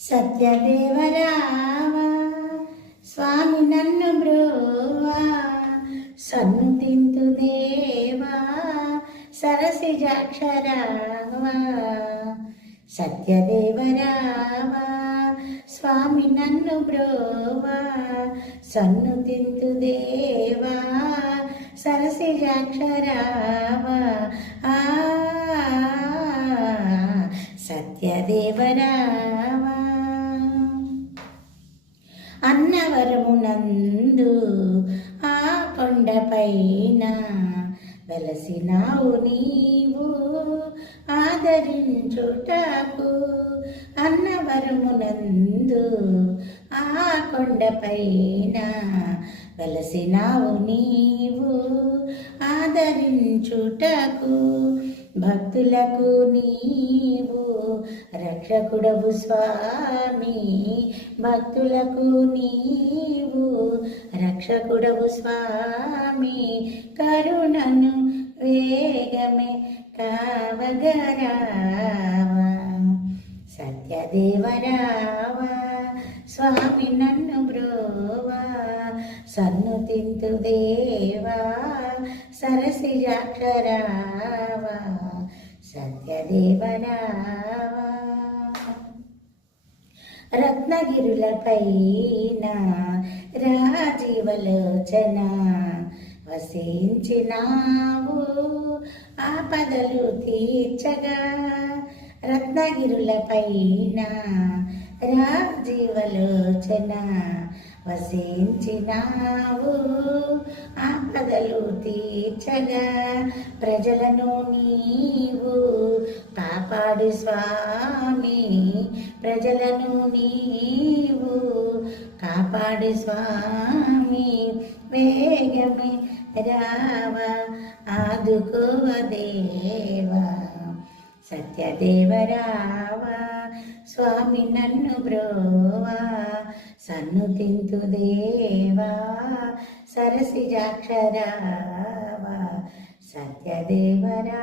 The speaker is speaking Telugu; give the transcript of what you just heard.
సత్యదేవరావా స్వామి నన్ను బ్రోవా సన్నుతింతు దేవా సరసిజాక్షరావా సత్యదేవరావా స్వామి నన్ను బ్రోవా సన్నుతింతు దేవా సరసిజాక్షరావా సత్యదేవరావా అన్నవరమునందు ఆ కొండపైన వెలసినావు నీవు ఆదరించుటకు అన్నవరమునందు ఆ కొండపైన వెలసినావు నీవు ఆదరించుటకు భక్తులకు నీవు రక్షకుడవు స్వామి భక్తులకు నీవు రక్షకుడవు స్వామి కరుణను వేగమే కావగరావా సత్యదేవరావా స్వామి నన్ను బ్రోవా సన్నుతింతు దేవా సరసిజాక్షరావా సత్యదేవరావా రత్నగిరులపైన రాజీవలోచన వసించినావు ఆపదలు తీర్చగా రత్నగిరులపైన రాజీవలోచన వసించినావు ఆపదలు తీర్చగా ప్రజలను నీవు కాపాడు స్వామి ప్రజలను నీవు కాపాడు స్వామి వేగమే రావా ఆదుకోవ దేవా సత్యదేవరావా స్వామి నన్ను బ్రోవా సన్నుతింతు దేవా సరసిజాక్షరావా సత్యదేవరావా